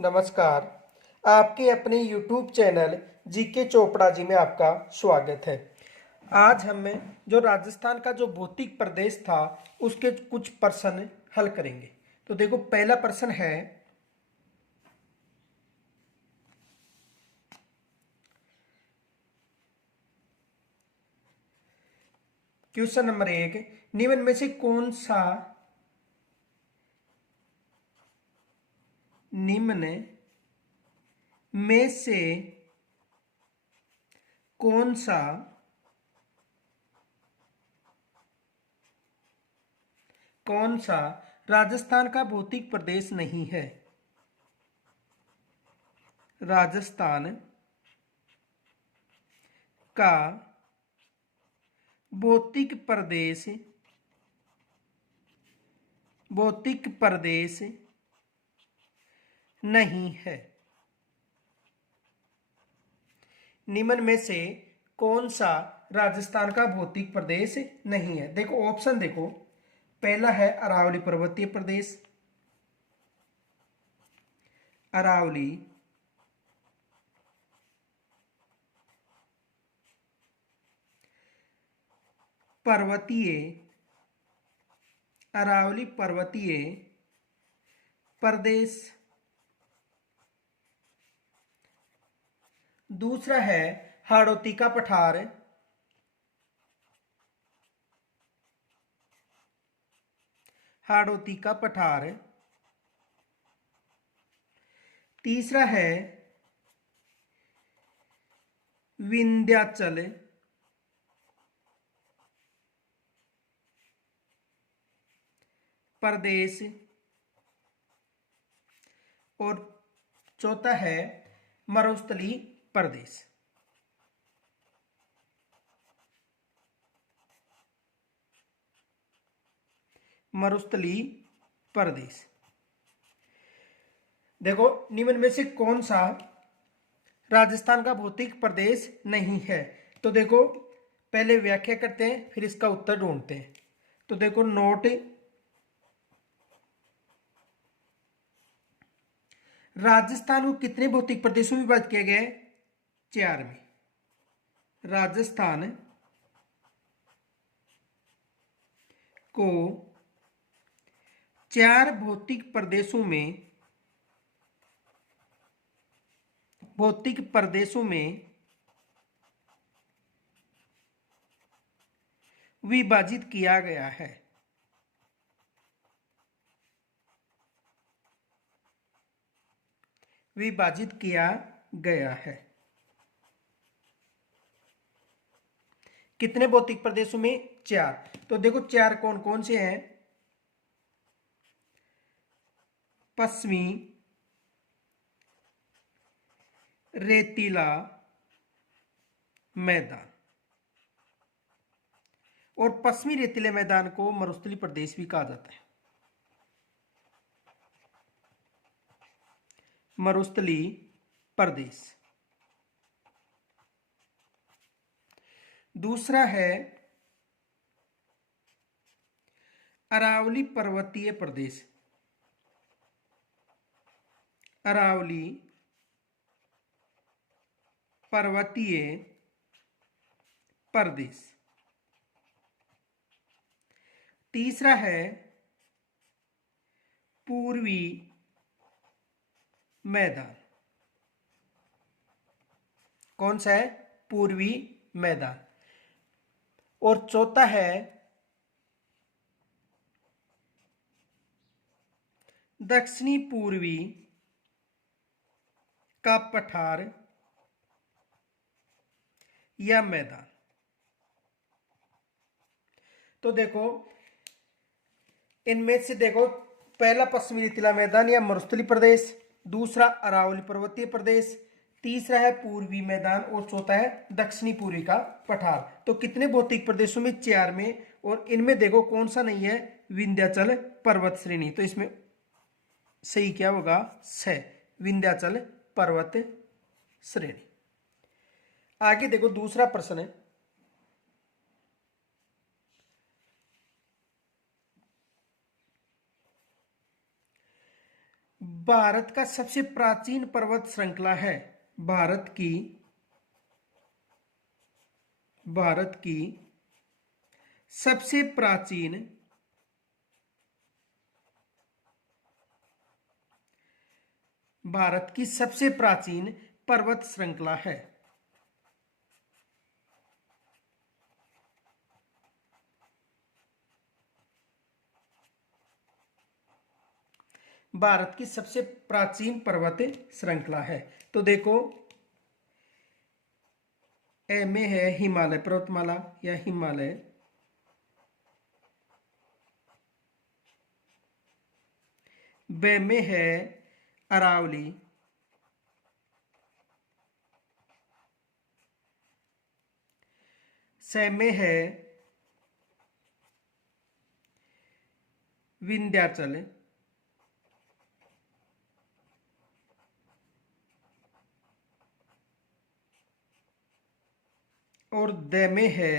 नमस्कार। आपके अपने YouTube channel GK Chopra ji में आपका स्वागत है। आज हमें जो राजस्थान का जो भौतिक प्रदेश था उसके कुछ प्रश्न हल करेंगे। तो देखो, पहला प्रश्न है, क्वेश्चन नंबर 1, निम्न में से कौन सा निम्न में से कौन सा कौन सा राजस्थान का भौतिक प्रदेश नहीं है? राजस्थान का भौतिक प्रदेश नहीं है। निम्न में से कौन सा राजस्थान का भौतिक प्रदेश नहीं है? देखो ऑप्शन देखो, पहला है अरावली पर्वतीय प्रदेश, अरावली पर्वतीय प्रदेश। दूसरा है हाड़ौती का पठार, हाड़ौती का पठार। तीसरा है विंध्याचल प्रदेश, और चौथा है मरुस्थली प्रदेश। मरुस्थली प्रदेश। देखो, निम्न में से कौन सा राजस्थान का भौतिक प्रदेश नहीं है? तो देखो, पहले व्याख्या करते हैं फिर इसका उत्तर ढूंढते हैं। तो देखो, नोट, राजस्थान को कितने भौतिक प्रदेशों में विभाजित किया गया है? 4 में। राजस्थान को 4 भौतिक प्रदेशों में विभाजित किया गया है। विभाजित किया गया है। कितने भौतिक प्रदेशों में? 4। तो देखो 4 कौन कौन से हैं? पश्चिमी रेतीला मैदान, और पश्चिमी रेतीले मैदान को मरुस्थली प्रदेश भी कहा जाता है। मरुस्थली प्रदेश। दूसरा है अरावली पर्वतीय प्रदेश, अरावली पर्वतीय प्रदेश। तीसरा है पूर्वी मैदान। कौन सा है? पूर्वी मैदान। और चौथा है दक्षिणी पूर्वी का पठार या मैदान। तो देखो, इनमें से देखो, पहला पश्चिमी रेतीला मैदान या मरुस्थली प्रदेश, दूसरा अरावली पर्वतीय प्रदेश, तीसरा है पूर्वी मैदान, और चौथा है दक्षिणी पूर्वी का पठार। तो कितने भौतिक प्रदेशों में? 4 में। और इनमें देखो कौन सा नहीं है? विंध्याचल पर्वत श्रेणी। तो इसमें सही क्या होगा? 6, विंध्याचल पर्वत श्रेणी। आगे देखो, दूसरा प्रश्न है, भारत का सबसे प्राचीन पर्वत श्रृंखला है। भारत की सबसे प्राचीन पर्वत श्रृंखला है। भारत की सबसे प्राचीन पर्वत श्रृंखला है। तो देखो, ए में है हिमालय पर्वतमाला या हिमालय, ब में है अरावली, स में है विंध्याचल, और द में है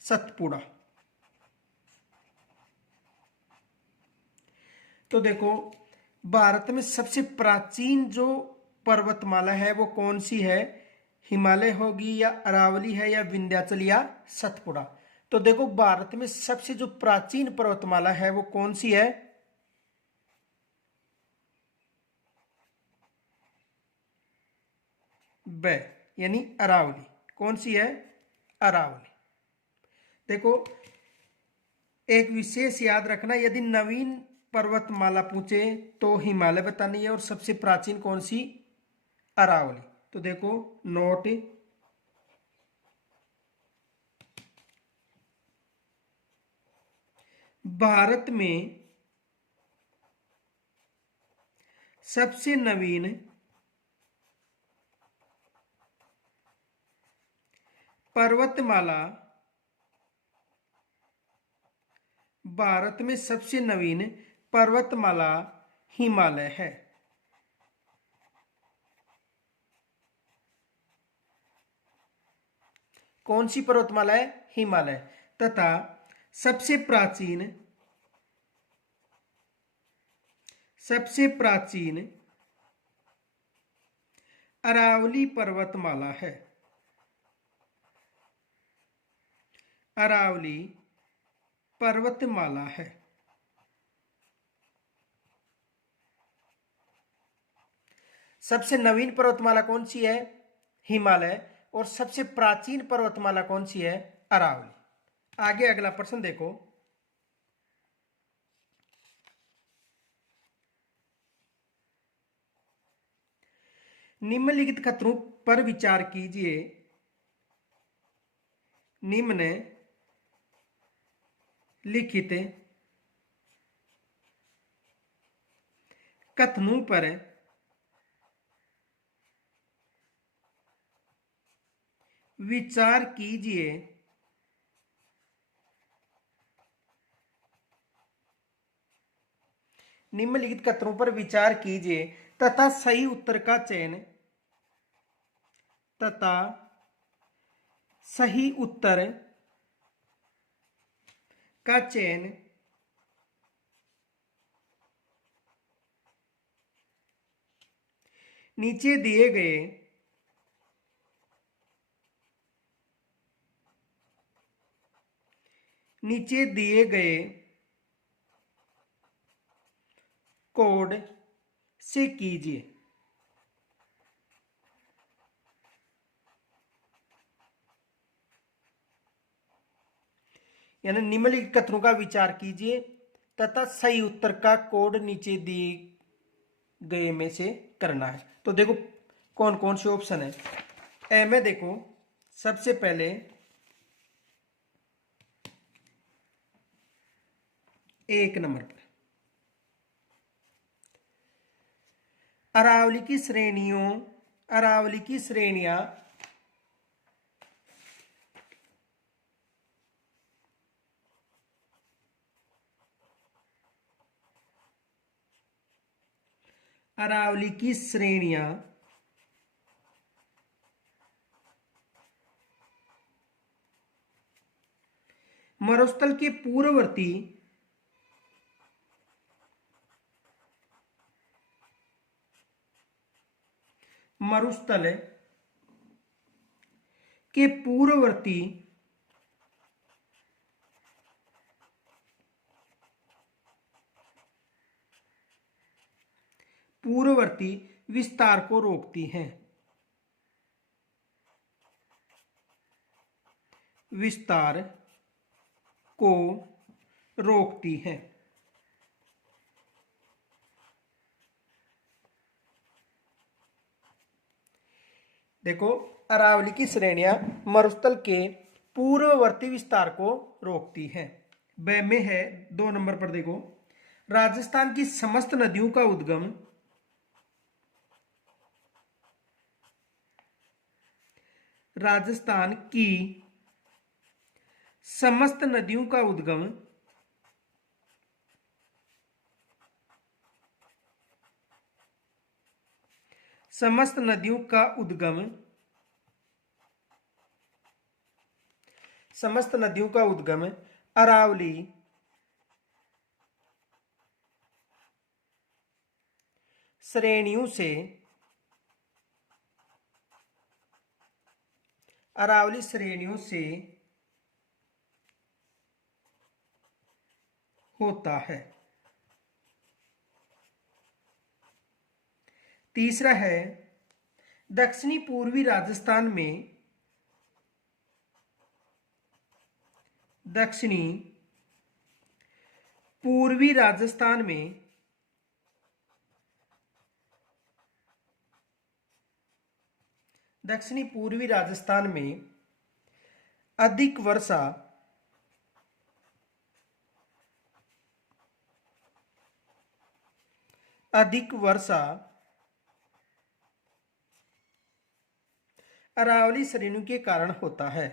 सतपुड़ा। तो देखो, भारत में सबसे प्राचीन जो पर्वतमाला है वो कौन सी है? हिमालय होगी या अरावली है या विंध्याचल या सतपुड़ा? तो देखो, भारत में सबसे जो प्राचीन पर्वतमाला है वो कौन सी है? ब यानी अरावली। कौन सी है? अरावली। देखो, एक विशेष याद रखना, यदि नवीन पर्वतमाला पूछे तो हिमालय बतानी है और सबसे प्राचीन कौन सी? अरावली। तो देखो, नोट, भारत में सबसे नवीन पर्वतमाला, भारत में सबसे नवीन पर्वतमाला हिमालय है। कौन सी पर्वतमाला है? हिमालय। तथा सबसे प्राचीन अरावली पर्वतमाला है। अरावली पर्वतमाला है। सबसे नवीन पर्वतमाला कौन सी है? हिमालय। और सबसे प्राचीन पर्वतमाला कौन सी है? अरावली। आगे अगला प्रश्न देखो, निम्नलिखित खतरों पर विचार कीजिए। निम्नलिखित कथनों पर विचार कीजिए। निम्नलिखित कथनों पर विचार कीजिए तथा सही उत्तर का चयन नीचे दिए गए कोड से कीजिए। यानी निम्नलिखित कथनों का विचार कीजिए तथा सही उत्तर का कोड नीचे दिए गए में से करना है। तो देखो, कौन कौन से ऑप्शन है। ए में देखो, सबसे पहले एक नंबर पर अरावली की श्रेणियां मरुस्थल के पूर्ववर्ती मरुस्थल के पूर्ववर्ती विस्तार को रोकती हैं। विस्तार को रोकती हैं। देखो, अरावली की श्रेणियां मरुस्थल के पूर्ववर्ती विस्तार को रोकती हैं। ब में है 2 नंबर पर देखो, राजस्थान की समस्त नदियों का उद्गम राजस्थान की समस्त नदियों का उद्गम समस्त नदियों का उद्गम समस्त नदियों का उद्गम अरावली श्रेणियों से होता है। तीसरा है, दक्षिणी पूर्वी राजस्थान में दक्षिणी पूर्वी राजस्थान में दक्षिणी पूर्वी राजस्थान में अधिक वर्षा अरावली श्रेणियों के कारण होता है।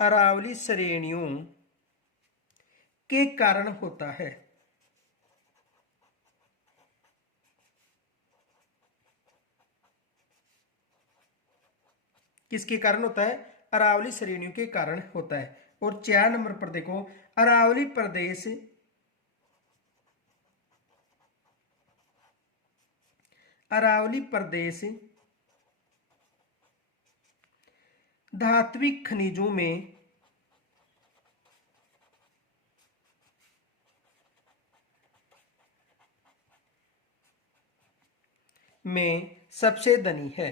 अरावली श्रेणियों के कारण होता है। किसके कारण होता है? अरावली श्रेणियों के कारण होता है। और 4 नंबर पर देखो, अरावली प्रदेश धात्विक खनिजों में सबसे धनी है।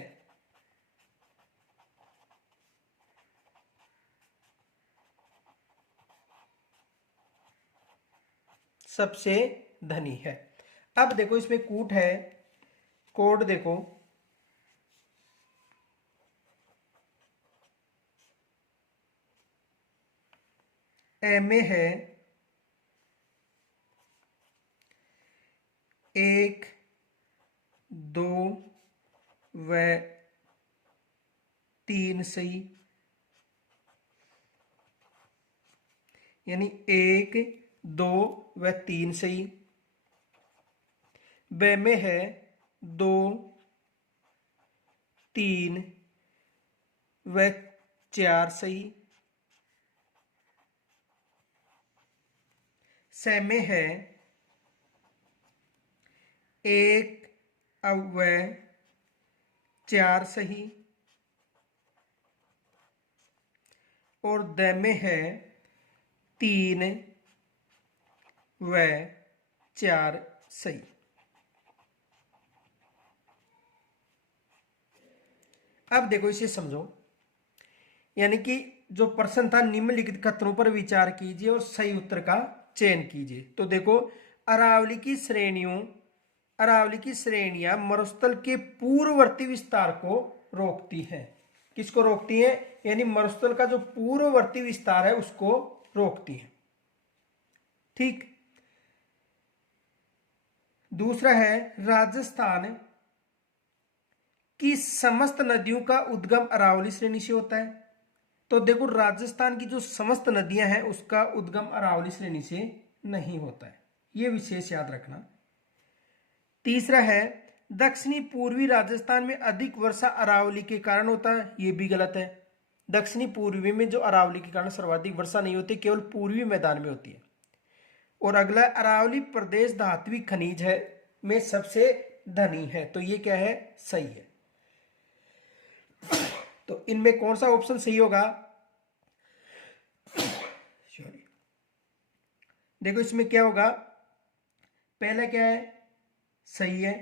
सबसे धनी है। अब देखो, इसमें कूट है, कोड देखो, में है 1, 2 व 3 सही, यानी 1, 2 व 3 सही। ब में है 2, 3 व 4 सही। स में है 1 व 4 सही। और द में है 3 व 4 सही। अब देखो, इसे समझो, यानी कि जो प्रश्न था, निम्नलिखित कथनों पर विचार कीजिए और सही उत्तर का चयन कीजिए। तो देखो, अरावली की श्रेणियां मरुस्थल के पूर्ववर्ती विस्तार को रोकती हैं। किसको रोकती हैं? यानी मरुस्थल का जो पूर्ववर्ती विस्तार है उसको रोकती है। ठीक। दूसरा है, राजस्थान की समस्त नदियों का उद्गम अरावली श्रेणी से होता है। तो देखो, राजस्थान की जो समस्त नदियां हैं उसका उद्गम अरावली श्रेणी से नहीं होता है, यह विशेष याद रखना। तीसरा है, दक्षिणी पूर्वी राजस्थान में अधिक वर्षा अरावली के कारण होता है, यह भी गलत है। दक्षिणी पूर्वी में जो अरावली के कारण सर्वाधिक वर्षा नहीं होती, केवल पूर्वी मैदान में होती है। और अगला अरावली प्रदेश धात्विक खनिज है में सबसे धनी है, तो ये क्या है, सही है। तो इनमें कौन सा ऑप्शन सही होगा, सॉरी, देखो इसमें क्या होगा, पहला क्या है, सही है,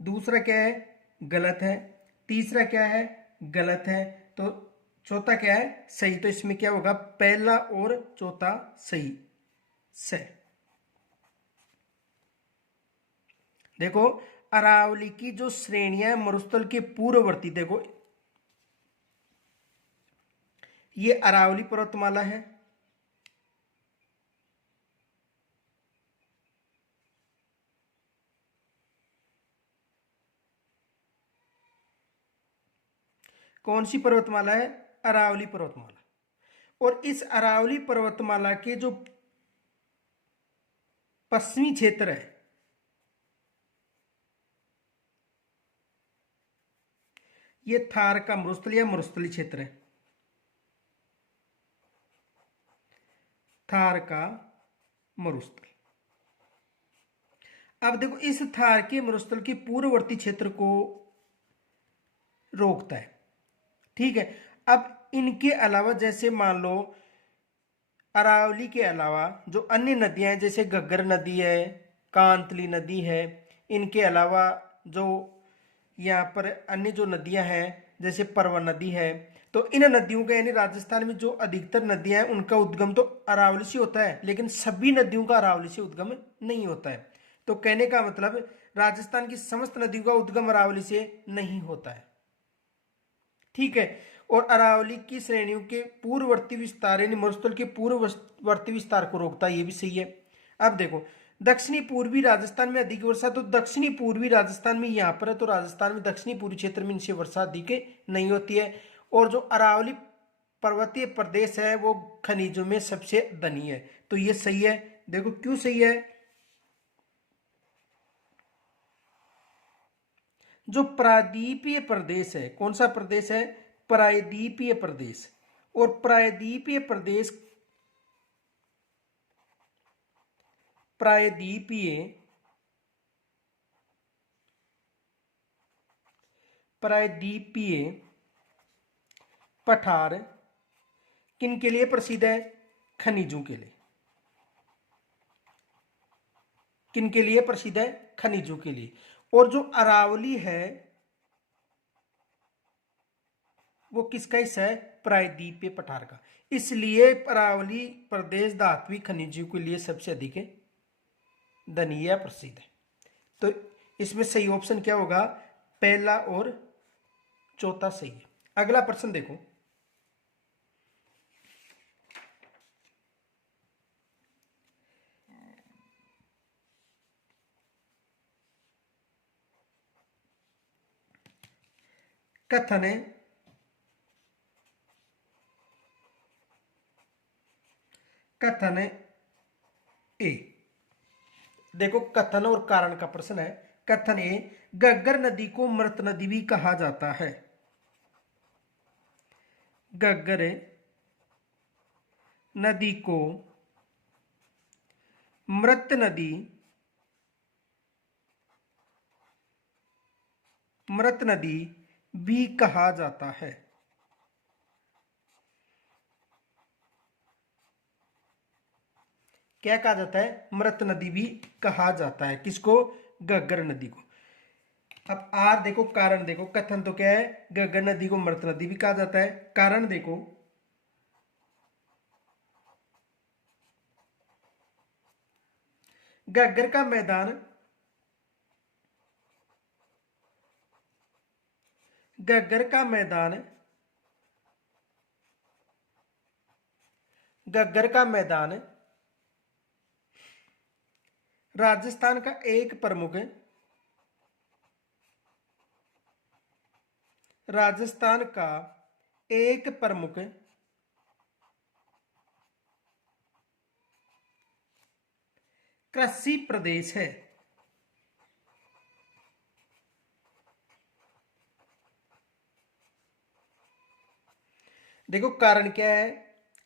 दूसरा क्या है, गलत है, तीसरा क्या है, गलत है, तो चौथा क्या है, सही। तो इसमें क्या होगा, पहला और चौथा सही से। देखो अरावली की जो श्रेणियां है मरुस्थल के पूर्ववर्ती, देखो ये अरावली पर्वतमाला है, कौन सी पर्वतमाला है, अरावली पर्वतमाला। और इस अरावली पर्वतमाला के जो पश्चिमी क्षेत्र है, ये थार का मरुस्थल या मरुस्थली क्षेत्र है, थार का मरुस्थल। अब देखो इस थार के मरुस्थल के पूर्ववर्ती क्षेत्र को रोकता है, ठीक है। अब इनके अलावा जैसे मान लो अरावली के अलावा जो अन्य नदियां हैं, जैसे घग्गर नदी है, कांतली नदी है, इनके अलावा जो यहाँ पर अन्य जो नदियां हैं जैसे परवा नदी है, तो इन नदियों का यानी राजस्थान में जो अधिकतर नदियां हैं उनका उद्गम तो अरावली से होता है, लेकिन सभी नदियों का अरावली से उद्गम नहीं होता है। तो कहने का मतलब राजस्थान की समस्त नदियों का उद्गम अरावली से नहीं होता है, ठीक है। और अरावली की श्रेणियों के पूर्ववर्ती विस्तार यानी मरुस्थल के पूर्ववर्ती विस्तार को रोकता है, ये भी सही है। अब देखो दक्षिणी पूर्वी राजस्थान में अधिक वर्षा, तो दक्षिणी पूर्वी राजस्थान में यहाँ पर है, तो राजस्थान में दक्षिणी पूर्वी क्षेत्र में इनसे वर्षा अधिक नहीं होती है। और जो अरावली पर्वतीय प्रदेश है वो खनिजों में सबसे धनी है, तो ये सही है। देखो क्यों सही है, जो प्रायद्वीपीय प्रदेश है, कौन सा प्रदेश है, प्रायद्वीपीय प्रदेश। और प्रायद्वीपीय प्रदेश, प्रायद्वीपीय प्रायद्वीपीय पठार किन के लिए प्रसिद्ध है, खनिजों के लिए। किन के लिए प्रसिद्ध है, खनिजों के लिए। और जो अरावली है वो किसका हिस्सा है, प्रायद्वीपीय पठार का, इसलिए अरावली प्रदेश धात्विक खनिजों के लिए सबसे अधिक धनी या प्रसिद्ध है। तो इसमें सही ऑप्शन क्या होगा, पहला और चौथा सही है। अगला प्रश्न देखो, कथन कथन ए, देखो कथन और कारण का प्रश्न है। कथन ए, घग्गर नदी को मृत नदी भी कहा जाता है। घग्गर नदी को मृत नदी भी कहा जाता है। क्या कहा जाता है, मृत नदी भी कहा जाता है, किसको, घग्गर नदी को। अब आर देखो, कारण देखो, कथन तो क्या है, घग्गर नदी को मृत नदी भी कहा जाता है। कारण देखो, घग्गर का मैदान, घग्गर का मैदान, घग्गर का मैदान राजस्थान का एक प्रमुख, राजस्थान का एक प्रमुख कृषि प्रदेश है। देखो कारण क्या है,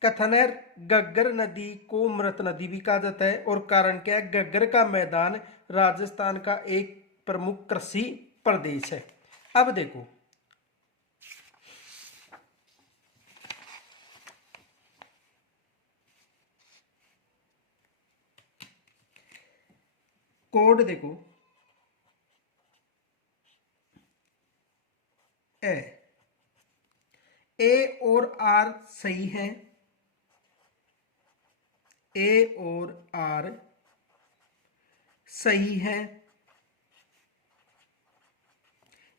कथन है गग्गर नदी को मृत नदी भी कहा जाता है, और कारण क्या है, गग्गर का मैदान राजस्थान का एक प्रमुख कृषि प्रदेश है। अब देखो कोड देखो, ए और आर सही है, ए और आर सही है,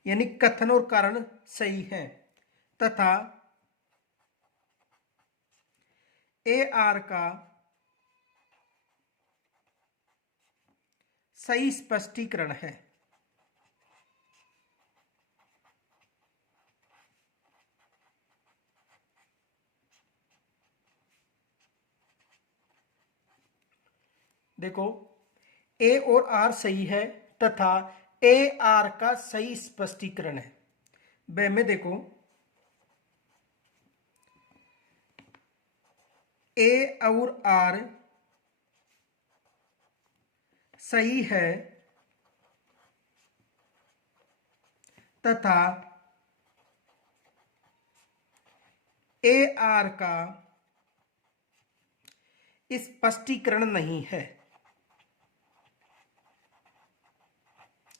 यानी कथन और कारण सही है, तथा ए आर का सही स्पष्टीकरण है। देखो ए और आर सही है तथा ए आर का सही स्पष्टीकरण है। ब में देखो ए और आर सही है तथा ए आर का स्पष्टीकरण नहीं है।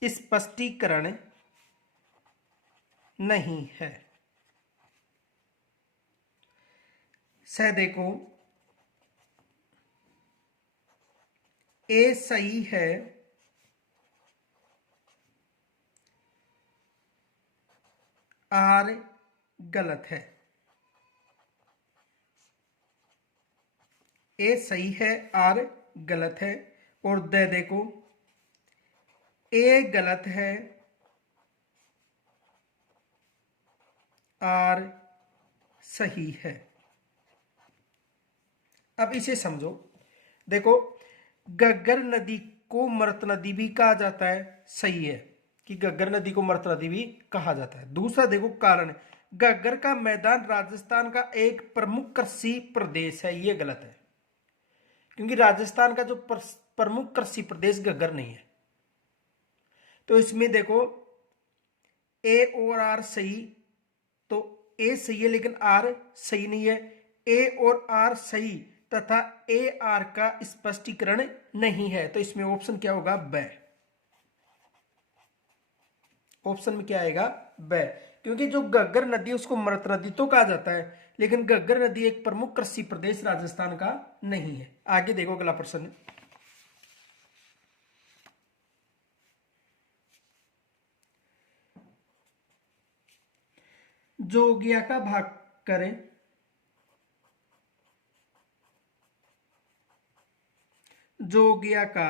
स्पष्टीकरण नहीं है। स देखो ए सही है आर गलत है। ए सही है आर गलत है। और द देखो ए गलत है आर सही है। अब इसे समझो, देखो गग्गर नदी को मृत नदी भी कहा जाता है, सही है कि गग्गर नदी को मृत नदी भी कहा जाता है। दूसरा देखो कारण, गग्गर का मैदान राजस्थान का एक प्रमुख कृषि प्रदेश है, यह गलत है क्योंकि राजस्थान का जो प्रमुख कृषि प्रदेश गग्गर नहीं है। तो इसमें देखो ए और आर सही, तो ए सही है लेकिन आर सही नहीं है। ए और आर सही तथा ए आर का स्पष्टीकरण नहीं है, तो इसमें ऑप्शन क्या होगा, ब। ऑप्शन में क्या आएगा, ब। क्योंकि जो गग्गर नदी उसको मृत नदी तो कहा जाता है, लेकिन गग्गर नदी एक प्रमुख कृषि प्रदेश राजस्थान का नहीं है। आगे देखो अगला प्रश्न, जोगिया का भाग करें, जोगिया का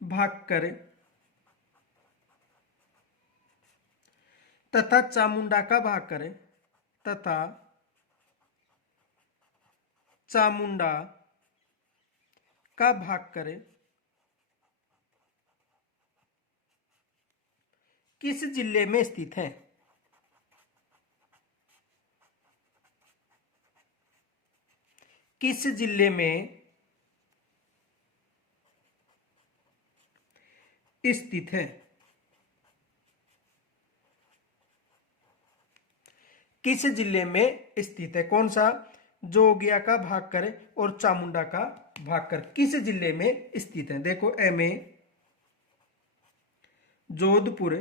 भाग करें तथा चामुंडा का भाग करें, तथा चामुंडा का भाग करें, किस जिले में स्थित है। किस जिले में स्थित है। किस जिले में स्थित है, कौन सा, जोगिया का भागकर और चामुंडा का भागकर किस जिले में स्थित है। देखो ए में जोधपुर,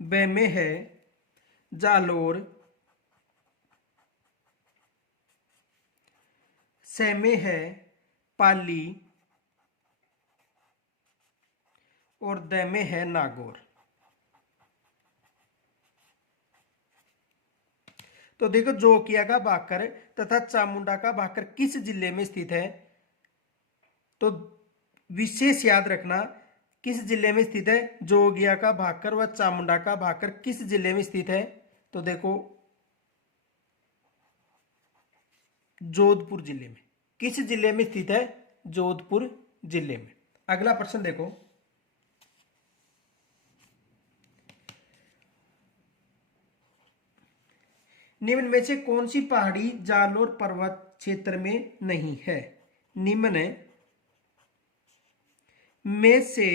ब में है जालोर, स में है पाली और द में है नागौर। तो देखो जोगिया का भागकर तथा चामुंडा का भागकर किस जिले में स्थित है, तो विशेष याद रखना किस जिले में स्थित है, जोगिया का भागकर व चामुंडा का भागकर किस जिले में स्थित है। तो देखो जोधपुर जिले में। किस जिले में स्थित है, जोधपुर जिले में। अगला प्रश्न देखो, निम्न में से कौन सी पहाड़ी जालोर पर्वत क्षेत्र में नहीं है? निम्न में से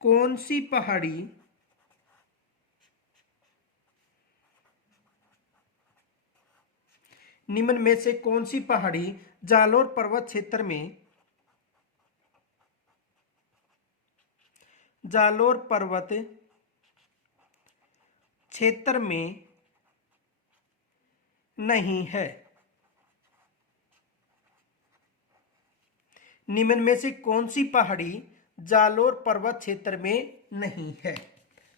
कौन सी पहाड़ी निम्न में से कौन सी पहाड़ी जालोर पर्वत क्षेत्र में जालोर पर्वत क्षेत्र में नहीं है? निम्न में से कौन सी पहाड़ी जालोर पर्वत क्षेत्र में नहीं है?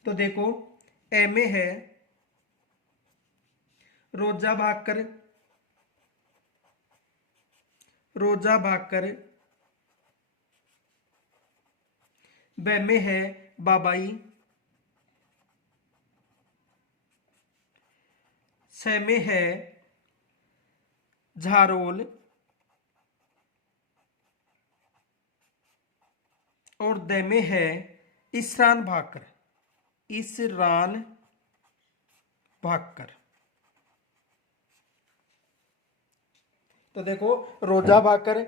तो देखो, ए में है रोजा भाकर, रोजा भाकर, ब में है बाबाई, स में है झारोल और द में है इसरान भाकर, इसरान भाकर। तो देखो, रोजा भाकर,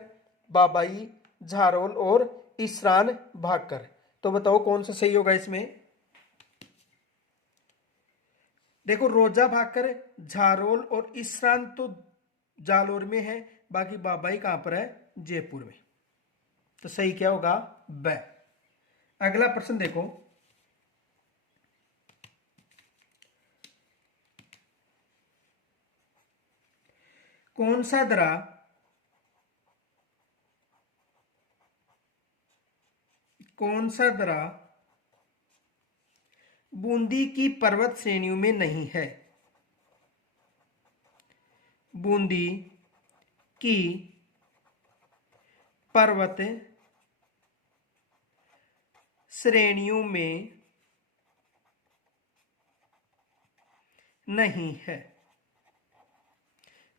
बाबाई, झारोल और इसरान भाकर। तो बताओ कौन सा सही होगा इसमें? देखो, रोजा भाकर, झारोल और इसरान तो जालोर में है, बाकी बाबाई कहां पर है? जयपुर में। तो सही क्या होगा? ब। अगला प्रश्न देखो, कौन सा दरा बूंदी की पर्वत श्रेणियों में नहीं है? बूंदी की पर्वत श्रेणियों में नहीं है।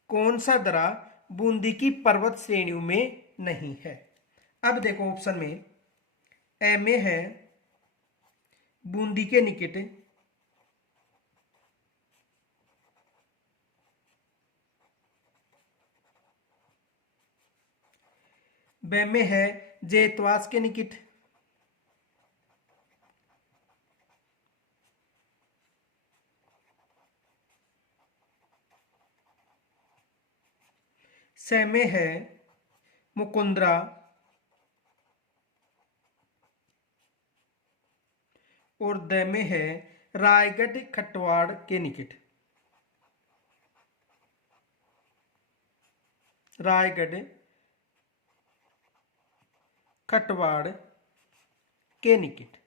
कौन सा दरा बूंदी की पर्वत श्रेणियों में नहीं है? अब देखो, ऑप्शन में ए में है बूंदी के निकट, ब में है जेतवास के निकट, स में है मुकुंदरा और द में है रायगढ़ खटवाड़ के निकट, रायगढ़ खटवाड़ के निकट।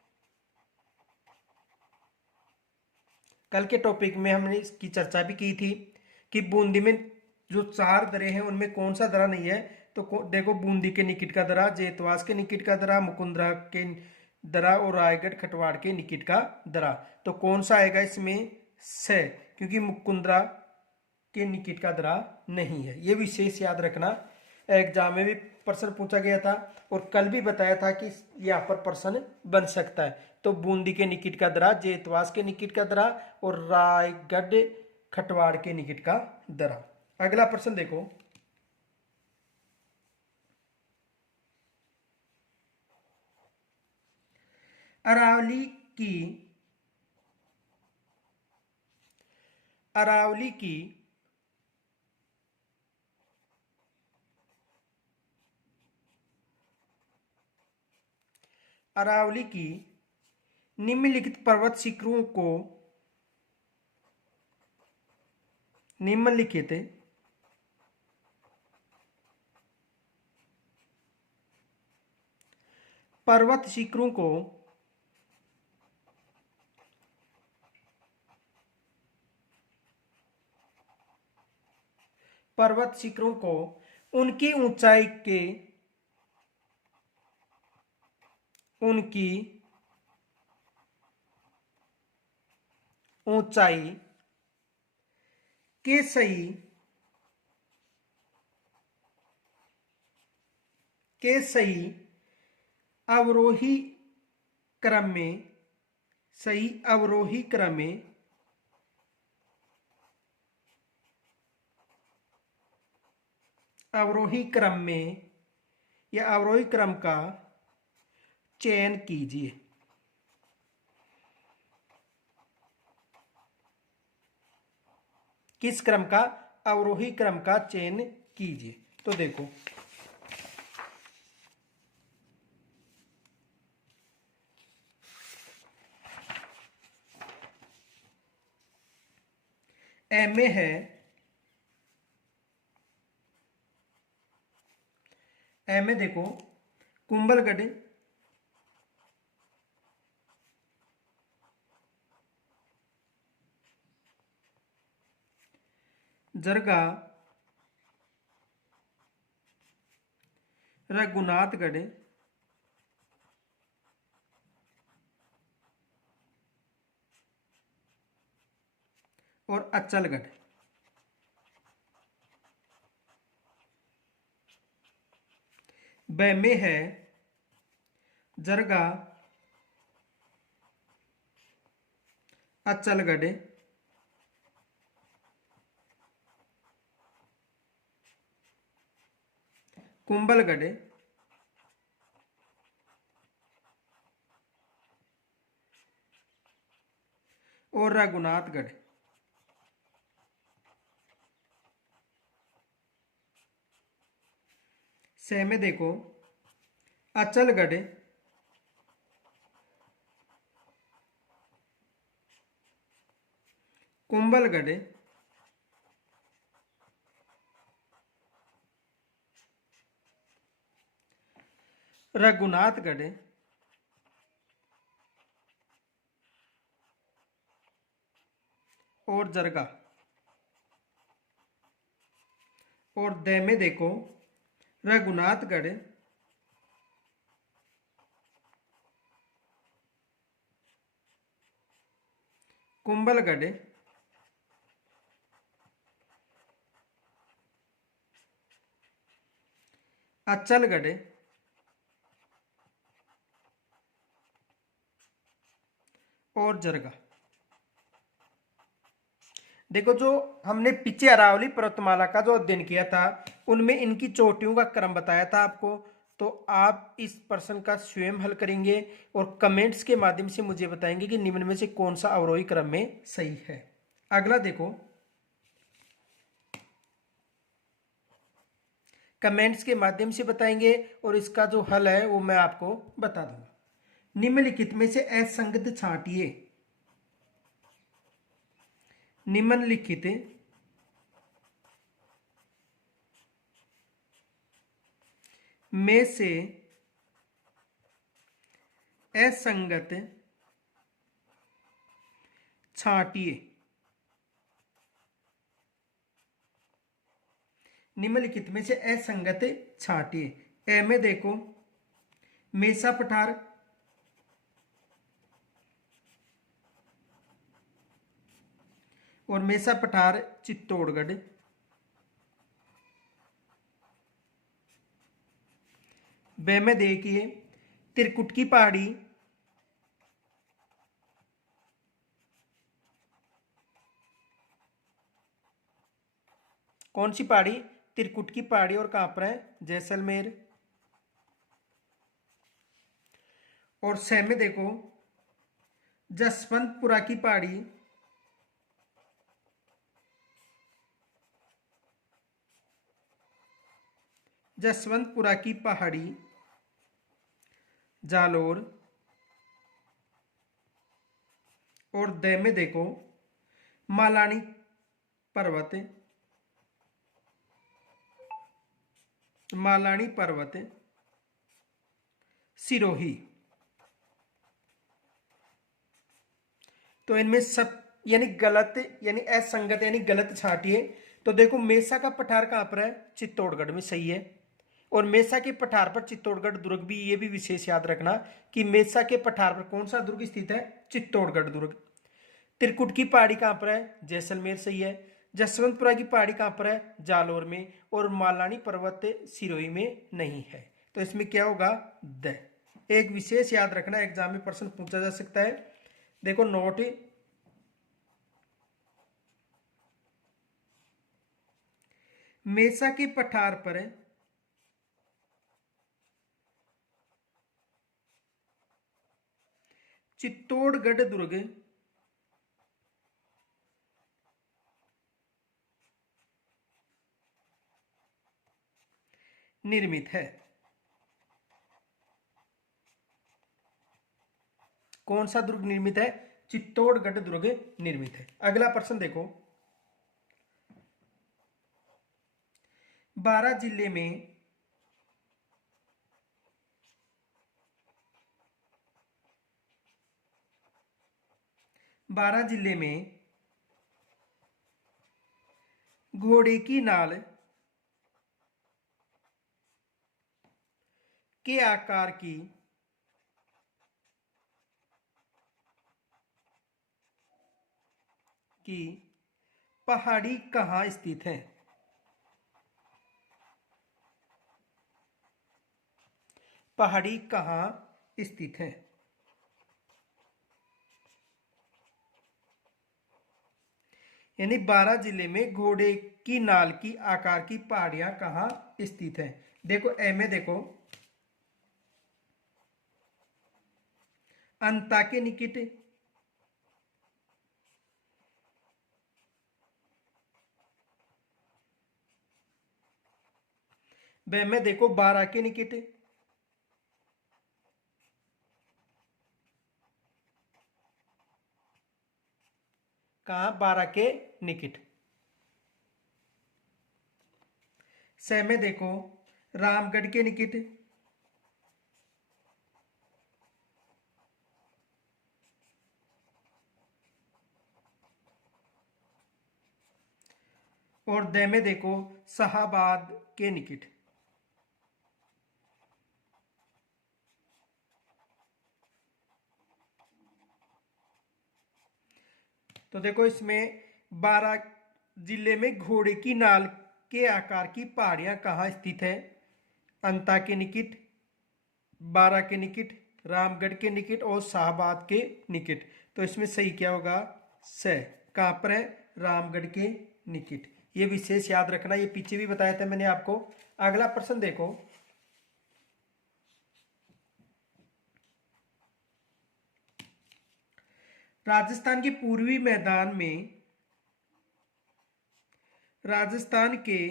कल के टॉपिक में हमने इसकी चर्चा भी की थी कि बूंदी में जो 4 दरे हैं उनमें कौन सा दरा नहीं है। तो देखो, बूंदी के निकट का दरा, जेतवास के निकट का दरा, मुकुंदरा के दरा और रायगढ़ खटवाड़ के निकट का दरा। तो कौन सा आएगा इसमें? स, क्योंकि मुकुंदरा के निकट का दरा नहीं है। ये विशेष याद रखना, एग्जाम में भी प्रश्न पूछा गया था और कल भी बताया था कि यहाँ पर प्रश्न बन सकता है। तो बूंदी के निकट का दरा, जेतवास के निकट का दरा और रायगढ़ खटवाड़ के निकट का दरा। अगला प्रश्न देखो, अरावली की अरावली की अरावली की निम्नलिखित पर्वत शिखरों को निम्नलिखित पर्वत शिखरों को उनकी ऊंचाई के सही अवरोही क्रम में अवरोही क्रम में या अवरोही क्रम का चयन कीजिए। किस क्रम का? अवरोही क्रम का चयन कीजिए। तो देखो एम ए है, एम ए देखो कुंभलगढ़, जरगा, रघुनाथगढ़ और अचलगढ़। ब में है जरगा, अचलगढ़, कुंभलगढ़ और रघुनाथगढ़। से में देखो अचलगढ़, कुंभलगढ़, रघुनाथगढ़ और जरगा। और द में देखो रघुनाथगढ़, कुंभलगढ़ अचलगढ़ और जरगा। देखो जो हमने पीछे अरावली पर्वतमाला का जो अध्ययन किया था उनमें इनकी चोटियों का क्रम बताया था आपको। तो आप इस प्रश्न का स्वयं हल करेंगे और कमेंट्स के माध्यम से मुझे बताएंगे कि निम्न में से कौन सा अवरोही क्रम में सही है। अगला देखो, कमेंट्स के माध्यम से बताएंगे और इसका जो हल है वो मैं आपको बता दूंगा। निम्नलिखित में से असंगत छांटिए। निम्नलिखित में से असंगत छांटिए। निम्नलिखित में से असंगत छांटिए। ए में देखो मेसा पठार, और मेसा पठार चित्तौड़गढ़। ब में देखिए त्रिकुट की पहाड़ी, कौन सी पहाड़ी? त्रिकुट की पहाड़ी। और कहां पर है? जैसलमेर। और स में देखो जसवंतपुरा की पहाड़ी, जसवंतपुरा की पहाड़ी जालोर। और द में देखो मालानी पर्वत, मालानी पर्वत सिरोही। तो इनमें सब यानी गलत यानी असंगत यानी गलत छांटिए। तो देखो मेसा का पठार कहां पर है? चित्तौड़गढ़ में, सही है। और मेसा के पठार पर चित्तौड़गढ़ दुर्ग भी, ये भी विशेष याद रखना कि मेसा के पठार पर कौन सा दुर्ग स्थित है? चित्तौड़गढ़ दुर्ग। त्रिकुट की पहाड़ी कहां पर है? जैसलमेर, सही है। जसवंतपुरा की पहाड़ी कहां पर है? जालोर में। और मालानी पर्वत सिरोही में नहीं है। तो इसमें क्या होगा? द। एक विशेष याद रखना, एग्जाम में प्रश्न पूछा जा सकता है। देखो नोट, मेसा के पठार पर चित्तौड़गढ़ दुर्ग निर्मित है। कौन सा दुर्ग निर्मित है? चित्तौड़गढ़ दुर्ग निर्मित है। अगला प्रश्न देखो, 12 जिले में घोड़े की नाल के आकार की पहाड़ी कहाँ स्थित है? पहाड़ी कहाँ स्थित है? यानी 12 जिले में घोड़े की नाल की आकार की पहाड़ियां कहाँ स्थित हैं? देखो ए में देखो, अंता के निकट, ब में देखो 12 के निकट, कहाँ? 12 के निकट। स में देखो रामगढ़ के निकट, और द में देखो शाहाबाद के निकट। तो देखो इसमें 12 जिले में घोड़े की नाल के आकार की पहाड़ियां कहाँ स्थित है? अंता के निकट, 12 के निकट, रामगढ़ के निकट और शाहबाद के निकट। तो इसमें सही क्या होगा? स। कहाँ पर है? रामगढ़ के निकट। ये विशेष याद रखना, ये पीछे भी बताया था मैंने आपको। अगला प्रश्न देखो, राजस्थान के पूर्वी मैदान में, राजस्थान के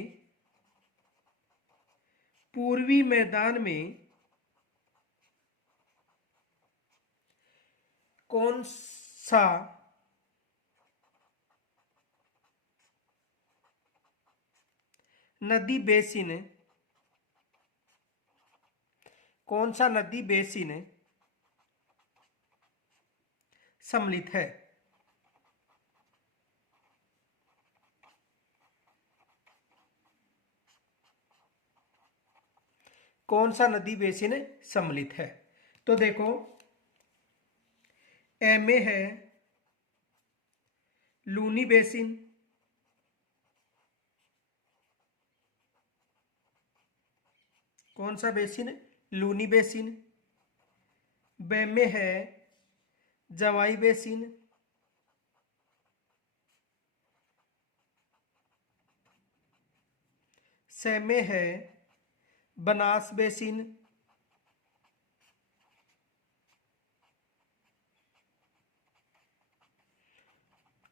पूर्वी मैदान में कौन सा नदी बेसिन, कौन सा नदी बेसिन सम्मिलित है? कौन सा नदी बेसिन सम्मिलित है? तो देखो ए में है लूनी बेसिन, कौन सा बेसिन? लूनी बेसिन। ब में है जवाई बेसिन, स में है बनास बेसिन,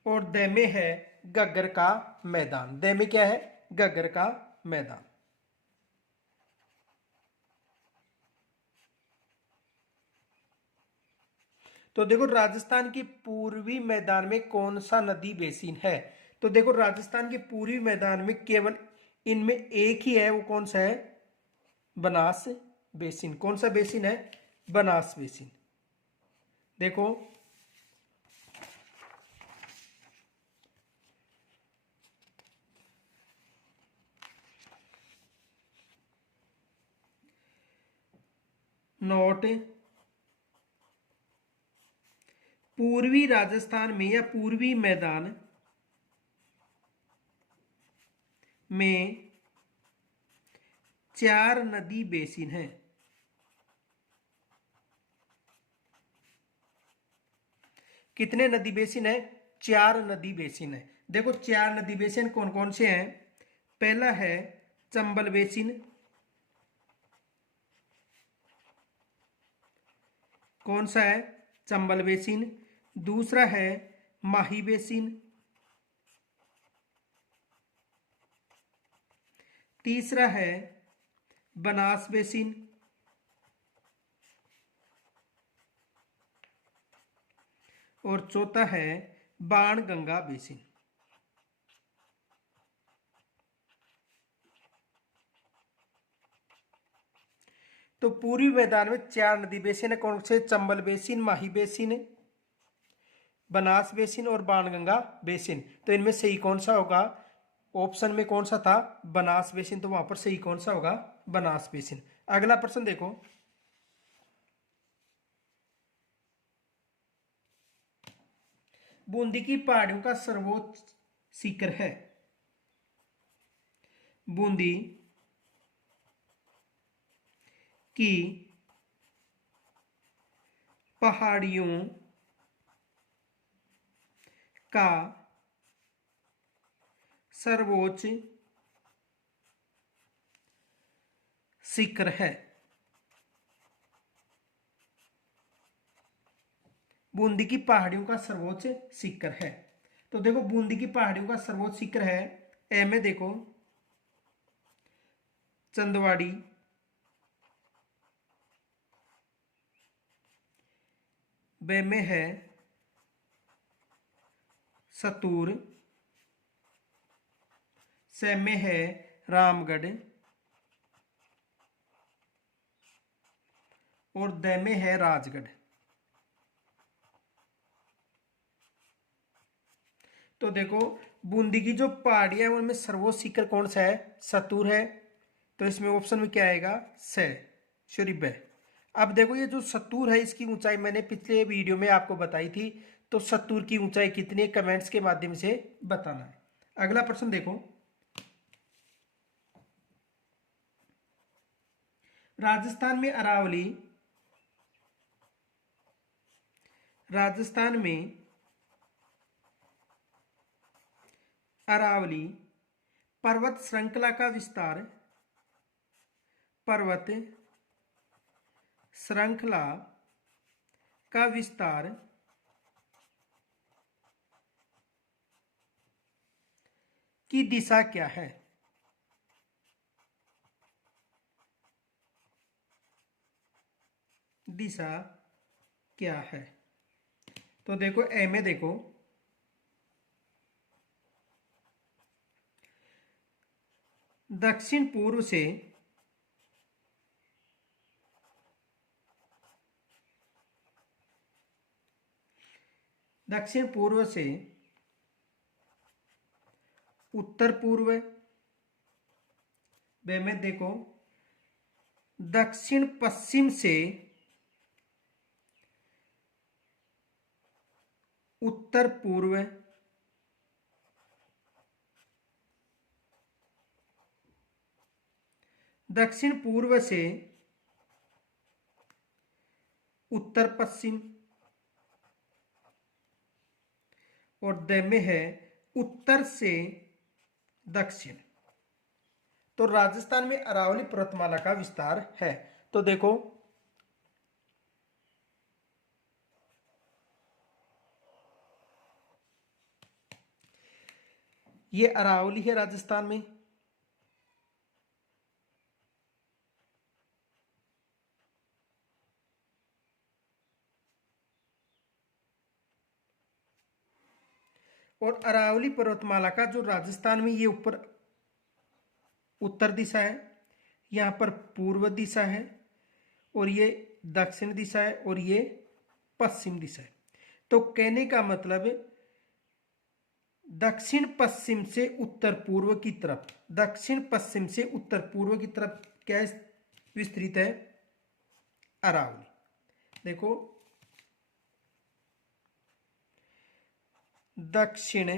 और द में है घग्गर का मैदान। द में क्या है? घग्गर का मैदान। तो देखो राजस्थान के पूर्वी मैदान में कौन सा नदी बेसिन है? तो देखो राजस्थान के पूर्वी मैदान में केवल इनमें एक ही है, वो कौन सा है? बनास बेसिन। कौन सा बेसिन है? बनास बेसिन। देखो नोट, पूर्वी राजस्थान में या पूर्वी मैदान में 4 नदी बेसिन है। कितने नदी बेसिन है? 4 नदी बेसिन है। देखो 4 नदी बेसिन कौन कौन से हैं? पहला है चंबल बेसिन, कौन सा है? चंबल बेसिन। दूसरा है माही बेसिन। तीसरा है बनास बेसिन। और चौथा है बाणगंगा बेसिन। तो पूर्वी मैदान में 4 नदी बेसिन है, कौन से? चंबल बेसिन, माही बेसिन, बनास बेसिन और बाणगंगा बेसिन। तो इनमें सही कौन सा होगा? ऑप्शन में कौन सा था? बनास बेसिन। तो वहां पर सही कौन सा होगा? बनास बेसिन। अगला प्रश्न देखो, बूंदी की पहाड़ियों का सर्वोच्च शिखर है। बूंदी की पहाड़ियों का सर्वोच्च शिखर है। बूंदी की पहाड़ियों का सर्वोच्च शिखर है। तो देखो बूंदी की पहाड़ियों का सर्वोच्च शिखर है। ए में देखो चंदवाड़ी, बे में है सतूर, से में है रामगढ़ और द में है राजगढ़। तो देखो बूंदी की जो पहाड़ियां है उनमें सर्वोच्च शिखर कौन सा है? सतूर है। तो इसमें ऑप्शन में क्या आएगा? से, सॉरी ब। अब देखो ये जो सतूर है इसकी ऊंचाई मैंने पिछले वीडियो में आपको बताई थी। तो सतूर की ऊंचाई कितनी है? कमेंट्स के माध्यम से बताना है। अगला प्रश्न देखो, राजस्थान में अरावली, राजस्थान में अरावली पर्वत श्रृंखला का विस्तार, पर्वत श्रृंखला का विस्तार की दिशा क्या है? दिशा क्या है? तो देखो ए में देखो दक्षिण पूर्व से दक्षिण पूर्व से उत्तर पूर्व, बे में देखो दक्षिण पश्चिम से उत्तर पूर्व, दक्षिण पूर्व से उत्तर पश्चिम और द में है उत्तर से दक्षिण। तो राजस्थान में अरावली पर्वतमाला का विस्तार है। तो देखो ये अरावली है राजस्थान में, और अरावली पर्वतमाला का जो राजस्थान में ये ऊपर उत्तर दिशा है, यहां पर पूर्व दिशा है और ये दक्षिण दिशा है और ये पश्चिम दिशा है। तो कहने का मतलब दक्षिण पश्चिम से उत्तर पूर्व की तरफ, दक्षिण पश्चिम से उत्तर पूर्व की तरफ क्या विस्तृत है? अरावली। देखो दक्षिण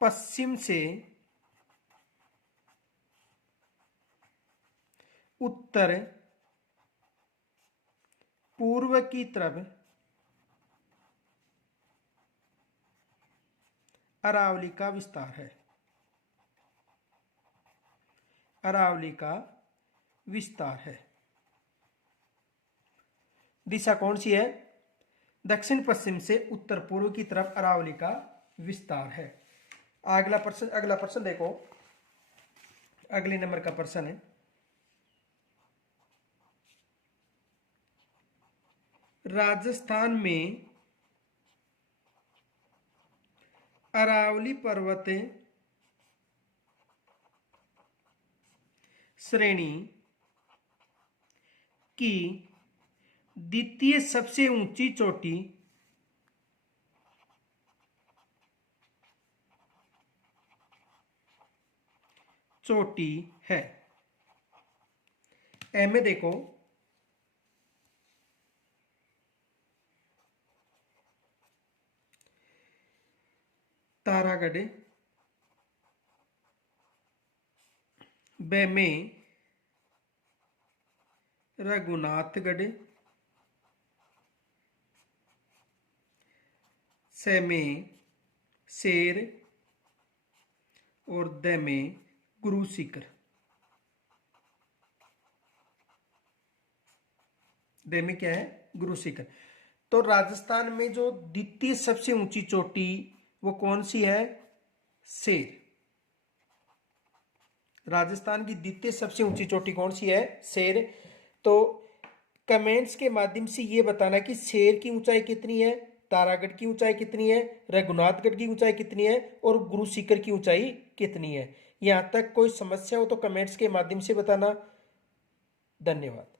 पश्चिम से उत्तर पूर्व की तरफ अरावली का विस्तार है। अरावली का विस्तार है। दिशा कौन सी है? दक्षिण पश्चिम से उत्तर पूर्व की तरफ अरावली का विस्तार है। अगला प्रश्न देखो, अगले नंबर का प्रश्न है, राजस्थान में अरावली पर्वत श्रेणी की द्वितीय सबसे ऊंची चोटी है। ए में देखो, तारागढ़, ब में रघुनाथगढ़, स में शेर और द में गुरु सीकर। द में क्या है? गुरु सीकर। तो राजस्थान में जो द्वितीय सबसे ऊंची चोटी वो कौन सी है? शेर। राजस्थान की द्वितीय सबसे ऊंची चोटी कौन सी है? शेर। तो कमेंट्स के माध्यम से ये बताना कि शेर की ऊंचाई कितनी है, तारागढ़ की ऊंचाई कितनी है, रघुनाथगढ़ की ऊंचाई कितनी है और गुरु सीकर की ऊंचाई कितनी है। यहां तक कोई समस्या हो तो कमेंट्स के माध्यम से बताना। धन्यवाद।